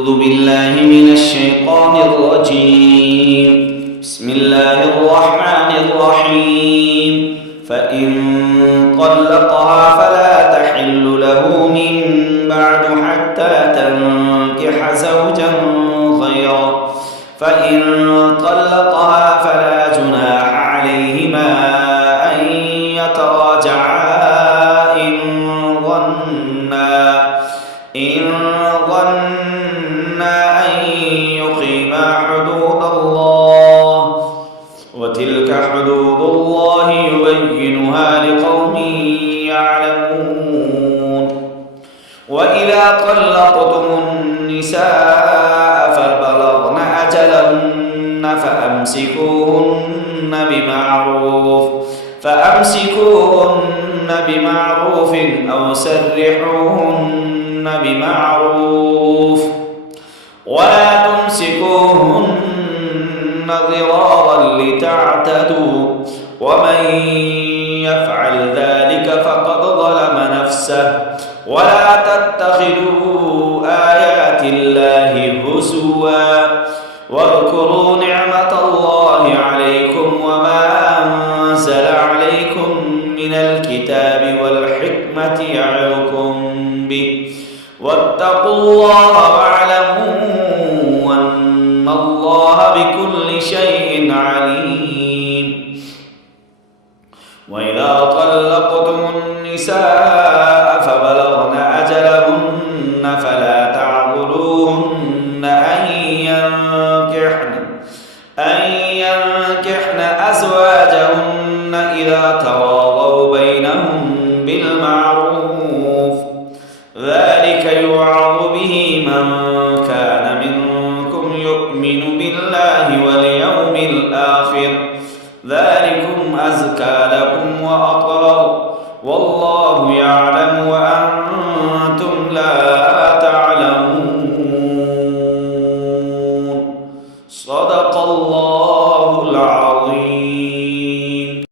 أعوذ بالله من الشيطان الرجيم. بسم الله الرحمن الرحيم. فإن طلقها فلا تحل له من بعد حتى تنكح زوجا غيره، فإن طلقها فلا جناح عليهما أن يتراجعا إن ظنا أن يقيما حدود الله، وتلك حدود الله يبينها لقوم يعلمون. وإذا طلقتم النساء فبلغن أجلهن فأمسكوهن بمعروف أو سرحوهن بمعروف، ولا تمسكوهن ضرارا لتعتدوا، ومن يفعل ذلك فقد ظلم نفسه. ولا تتخذوا آيات الله هزوا، واذكروا نعمة الله عليكم وما أنزل عليكم من الكتاب والحكمة يعظكم به، واتقوا الله واعلموا أن الله بكل شيء عليم. وإذا طلقتم النساء فبلغن أجلهن فلا تعضلوهن أن ينكحن أزواجهن إذا تراضوا بينهم بالمعروف، ذلك يوعظ به من كان منكم يؤمن بالله واليوم الآخر، ذلكم أزكى لكم وأطهر